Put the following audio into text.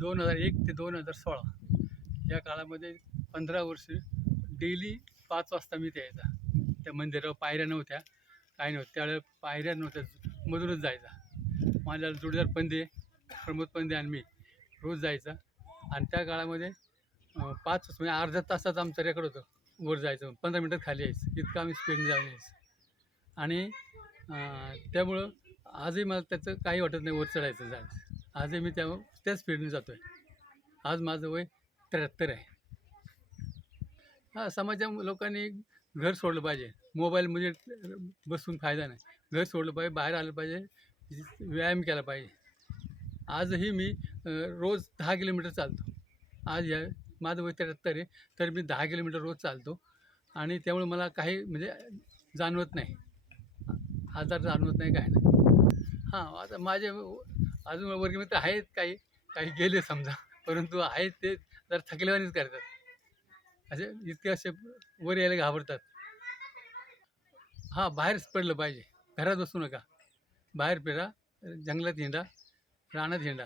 2001 ते 2016 या काळामध्ये 15 वर्ष डेली 5 वाजता मी ते यायचा. त्या मंदिरावर पायऱ्या नव्हत्या, काही नव्हतं त्यावेळेला, पायऱ्या नव्हत्या, मधूनच जायचा. माझ्या जोडीदार पंदे, प्रमोद पंदे आणि मी रोज जायचा. आणि त्या काळामध्ये 5 म्हणजे अर्ध्या तासाचं आमचं रेकॉर्ड होतं वर जायचं, 15 मिनटात खाली यायचं, इतकं आम्ही स्पीडने जाऊन यायचं. आणि त्यामुळं आजही मला त्याचं काही वाटत नाही वर चढायचं जायचं. आजही मी त्याच स्पीडने जातो आहे. आज माझं वय 73 आहे. समाजाच्या लोकांनी घर सोडलं पाहिजे, मोबाईलमध्ये बसून फायदा नाही. घर सोडलं पाहिजे, बाहेर आलं पाहिजे, व्यायाम केला पाहिजे. आजही मी रोज 10 किलोमीटर चालतो. आज माझं वय 73 आहे, तर मी 10 किलोमीटर रोज चालतो. आणि त्यामुळे मला काही म्हणजे जाणवत नाही, आजार जाणवत नाही, काय नाही. आता माझे अजून वर्गमित्र आहेत, काही काही गेले समजा, परंतु आहेत ते जरा थकल्यावानीच करतात. इतके असे वर यायला घाबरतात. बाहेरच पडलं पाहिजे, घरात बसू नका. बाहेर फिरा, जंगलात हिंडा, रानात हिंडा.